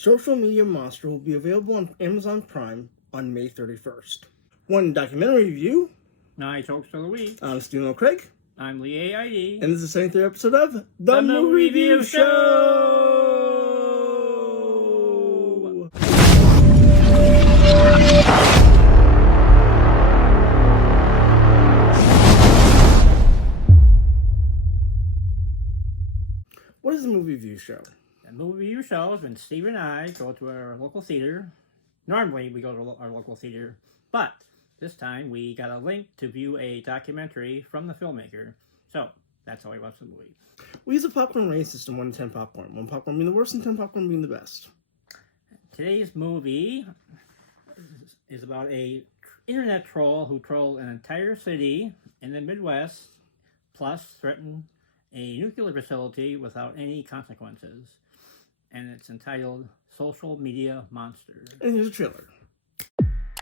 Social Media Monster will be available on Amazon Prime on May 31st. One documentary review. Nice Hoax of the Week. I'm Stephen O'Craig. I'm Lee AIE. And this is the 73rd episode of The Movie Review Show! What is the Movie Review Show? The Movie Review Show is when Steve and I go to our local theater. Normally we go to our local theater, but this time we got a link to view a documentary from the filmmaker. So that's how we watch the movie. We use a popcorn rating system, 1 to 10 popcorn. 1 popcorn being the worst and 10 popcorn being the best. Today's movie is about a internet troll who trolled an entire city in the Midwest, plus threatened a nuclear facility without any consequences. And it's entitled Social Media Monster. And here's a trailer.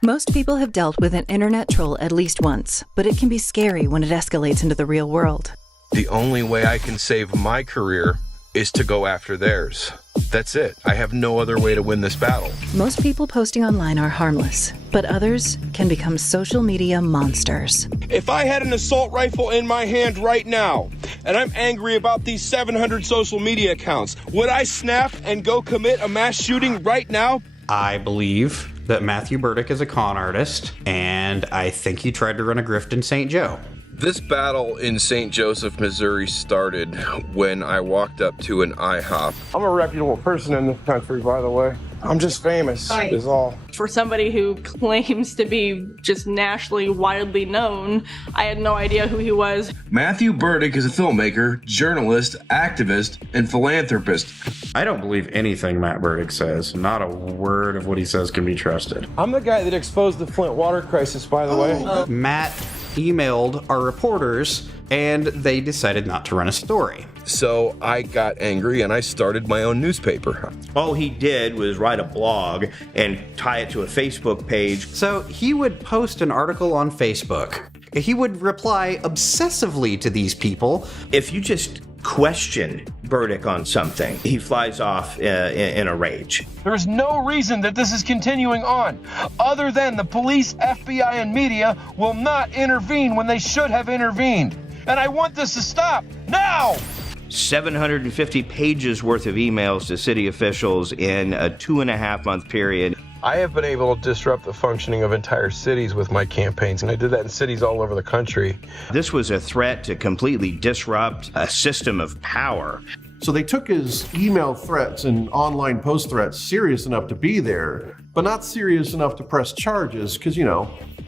Most people have dealt with an internet troll at least once, but it can be scary when it escalates into the real world. The only way I can save my career is to go after theirs. That's it. I have no other way to win this battle. Most people posting online are harmless, but others can become social media monsters. If I had an assault rifle in my hand right now, and I'm angry about these 700 social media accounts, would I snap and go commit a mass shooting right now? I believe that Matthew Burdick is a con artist, and I think he tried to run a grift in St. Joe. This battle in St. Joseph, Missouri started when I walked up to an IHOP. I'm a reputable person in this country, by the way. I'm just famous, is all. For somebody who claims to be just nationally widely known, I had no idea who he was. Matthew Burdick is a filmmaker, journalist, activist, and philanthropist. I don't believe anything Matt Burdick says. Not a word of what he says can be trusted. I'm the guy that exposed the Flint water crisis, by the way. Matt emailed our reporters, and they decided not to run a story. So I got angry and I started my own newspaper. All he did was write a blog and tie it to a Facebook page. So he would post an article on Facebook. He would reply obsessively to these people. If you just question Burdick on something, he flies off in a rage. There's no reason that this is continuing on, other than the police, FBI, and media will not intervene when they should have intervened. And I want this to stop, now! 750 pages worth of emails to city officials in a 2.5-month period. I have been able to disrupt the functioning of entire cities with my campaigns, and I did that in cities all over the country. This was a threat to completely disrupt a system of power. So they took his email threats and online post threats serious enough to be there, but not serious enough to press charges because,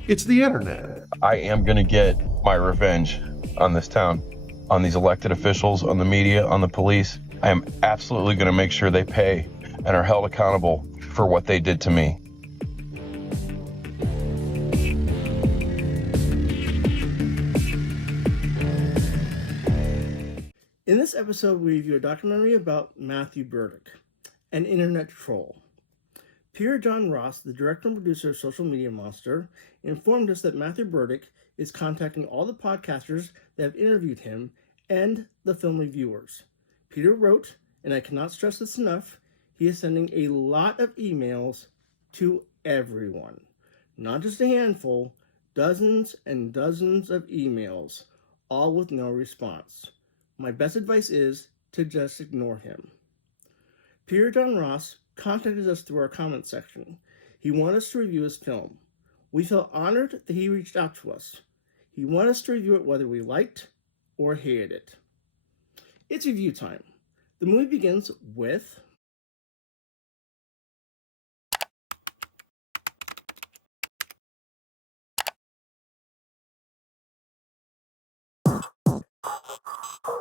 it's the internet. I am going to get my revenge on this town, on these elected officials, on the media, on the police. I am absolutely going to make sure they pay and are held accountable for what they did to me. In this episode, we review a documentary about Matthew Burdick, an internet troll. Peter John Ross, the director and producer of Social Media Monster, informed us that Matthew Burdick is contacting all the podcasters that have interviewed him and the film reviewers. Peter wrote, and I cannot stress this enough, he is sending a lot of emails to everyone. Not just a handful, dozens and dozens of emails, all with no response. My best advice is to just ignore him. Peter John Ross contacted us through our comment section. He wanted us to review his film. We felt honored that he reached out to us. He wanted us to review it whether we liked or hated it. It's review time. The movie begins with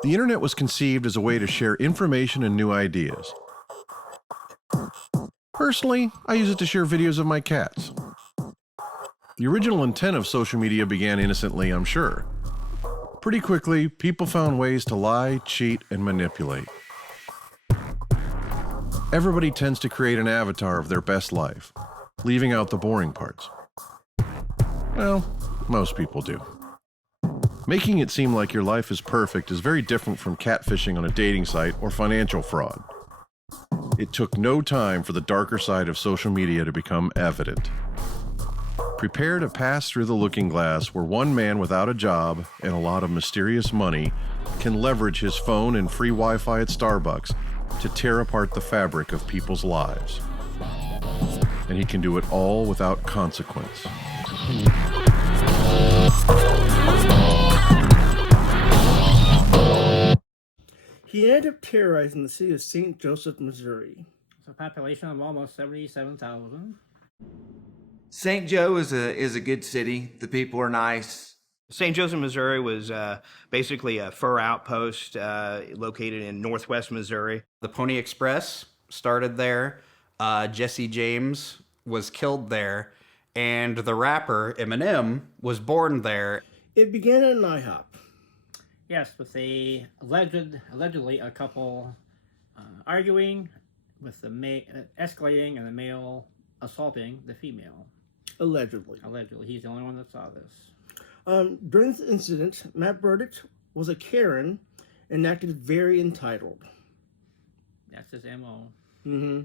The internet was conceived as a way to share information and new ideas. Personally, I use it to share videos of my cats. The original intent of social media began innocently, I'm sure. Pretty quickly, people found ways to lie, cheat, and manipulate. Everybody tends to create an avatar of their best life, leaving out the boring parts. Well, most people do. Making it seem like your life is perfect is very different from catfishing on a dating site or financial fraud. It took no time for the darker side of social media to become evident. Prepare to pass through the looking glass where one man without a job and a lot of mysterious money can leverage his phone and free Wi-Fi at Starbucks to tear apart the fabric of people's lives. And he can do it all without consequence. He ended up terrorizing the city of St. Joseph, Missouri. It's a population of almost 77,000. St. Joe is a good city. The people are nice. St. Joseph, Missouri was basically a fur outpost located in northwest Missouri. The Pony Express started there. Jesse James was killed there. And the rapper Eminem was born there. It began at an IHOP. Yes, with allegedly a couple arguing, with the escalating and the male assaulting the female. Allegedly. Allegedly. He's the only one that saw this. During this incident, Matt Burdick was a Karen and acted very entitled. That's his MO. Mm-hmm.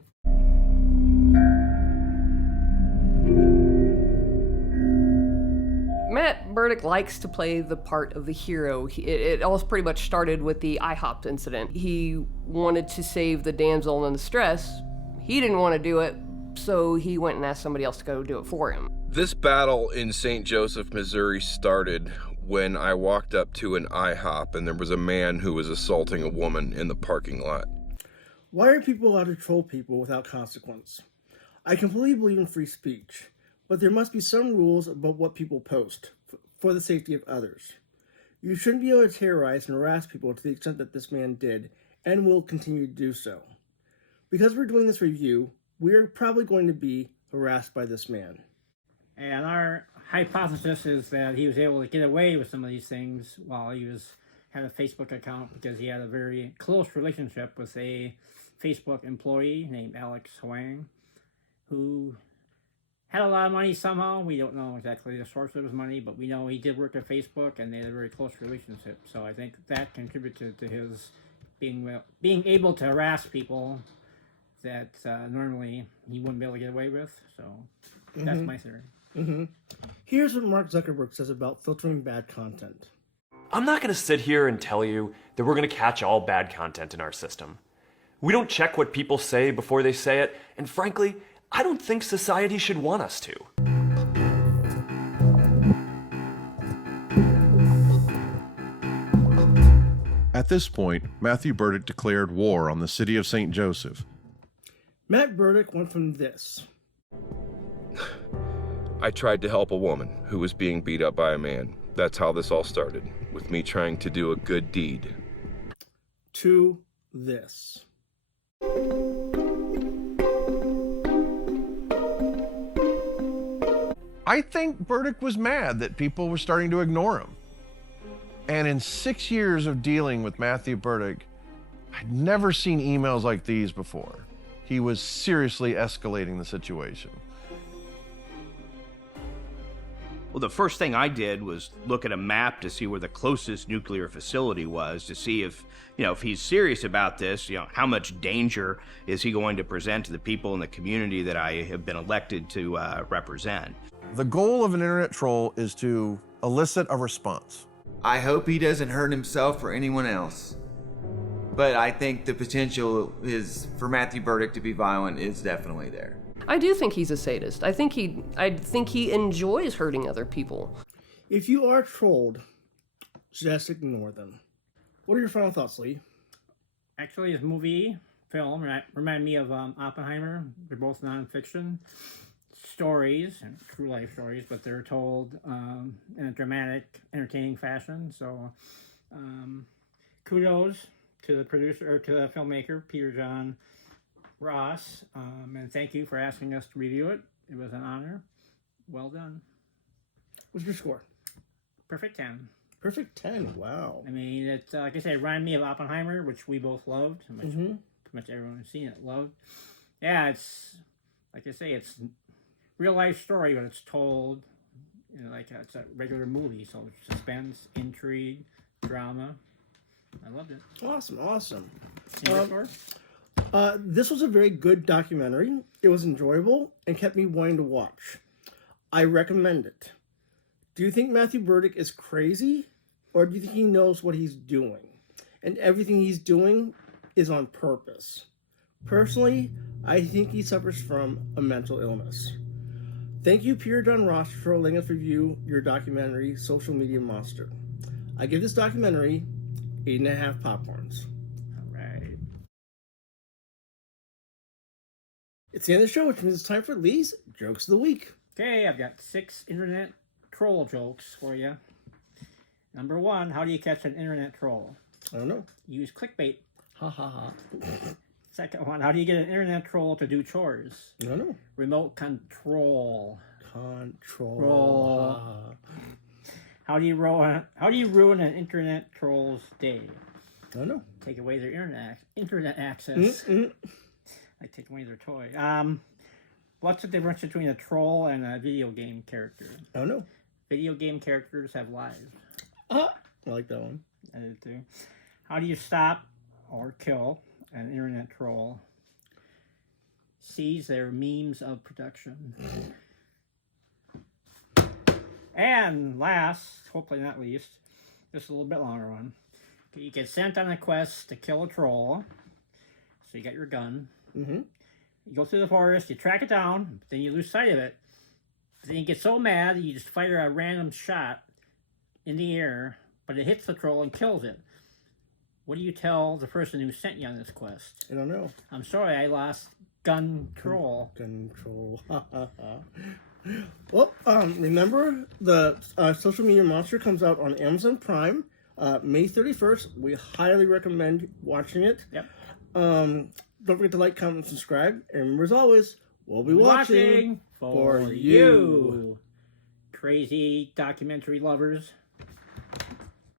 Matt Burdick likes to play the part of the hero. It all pretty much started with the IHOP incident. He wanted to save the damsel in distress. He didn't want to do it, so he went and asked somebody else to go do it for him. This battle in St. Joseph, Missouri started when I walked up to an IHOP and there was a man who was assaulting a woman in the parking lot. Why are people allowed to troll people without consequence? I completely believe in free speech, but there must be some rules about what people post for the safety of others. You shouldn't be able to terrorize and harass people to the extent that this man did and will continue to do so. Because we're doing this review, we're probably going to be harassed by this man. And our hypothesis is that he was able to get away with some of these things while he had a Facebook account because he had a very close relationship with a Facebook employee named Alex Huang, who had a lot of money somehow. We don't know exactly the source of his money, but we know he did work at Facebook and they had a very close relationship. So I think that contributed to his being able to harass people that normally he wouldn't be able to get away with. So that's my theory. Mm-hmm. Here's what Mark Zuckerberg says about filtering bad content. I'm not going to sit here and tell you that we're going to catch all bad content in our system. We don't check what people say before they say it, and frankly, I don't think society should want us to. At this point, Matthew Burdick declared war on the city of St. Joseph. Matt Burdick went from this. I tried to help a woman who was being beat up by a man. That's how this all started, with me trying to do a good deed. To this. I think Burdick was mad that people were starting to ignore him. And in 6 years of dealing with Matthew Burdick, I'd never seen emails like these before. He was seriously escalating the situation. Well, the first thing I did was look at a map to see where the closest nuclear facility was, to see if he's serious about this, how much danger is he going to present to the people in the community that I have been elected to represent. The goal of an internet troll is to elicit a response. I hope he doesn't hurt himself or anyone else. But I think the potential is for Matthew Burdick to be violent is definitely there. I do think he's a sadist. I think he enjoys hurting other people. If you are trolled, just ignore them. What are your final thoughts, Lee? Actually, his film reminded me of Oppenheimer. They're both nonfiction stories, and true life stories, but they're told in a dramatic, entertaining fashion. So, kudos to the producer, or to the filmmaker, Peter John Ross, and thank you for asking us to review it. It was an honor. Well done. What's your score? Perfect 10. Perfect 10, wow. I mean, it's like I said, it reminded me of Oppenheimer, which we both loved. Pretty much everyone who's seen it loved. Yeah, it's, like I say, it's real life story, but it's told, like it's a regular movie. So suspense, intrigue, drama. I loved it. Awesome. Your score? This was a very good documentary. It was enjoyable and kept me wanting to watch. I recommend it. Do you think Matthew Burdick is crazy, or do you think he knows what he's doing? And everything he's doing is on purpose. Personally, I think he suffers from a mental illness. Thank you, Pierre John Ross, for letting us review your documentary, Social Media Monster. I give this documentary 8.5 popcorns. All right. It's the end of the show, which means it's time for Lee's Jokes of the Week. Okay, I've got 6 internet troll jokes for you. Number 1, how do you catch an internet troll? I don't know. Use clickbait. Ha ha ha. Second one, how do you get an internet troll to do chores? I don't know. Remote control. Control. How do you ruin an internet troll's day? I don't know. Take away their internet access. Like take away their toy. What's the difference between a troll and a video game character? I don't know. Video game characters have lives. I like that one. I did too. How do you stop or kill an internet troll? Seize their memes of production. And last, hopefully not least, just a little bit longer one. You get sent on a quest to kill a troll. So you got your gun. Mm-hmm. You go through the forest, you track it down, but then you lose sight of it. Then you get so mad that you just fire a random shot in the air, but it hits the troll and kills it. What do you tell the person who sent you on this quest? I don't know. I'm sorry, I lost gun troll. Control. Well, remember the Social Media Monster comes out on Amazon Prime May 31st. We highly recommend watching it. Yep. Don't forget to like, comment, and subscribe. And remember, as always, we'll be watching for you. Crazy documentary lovers.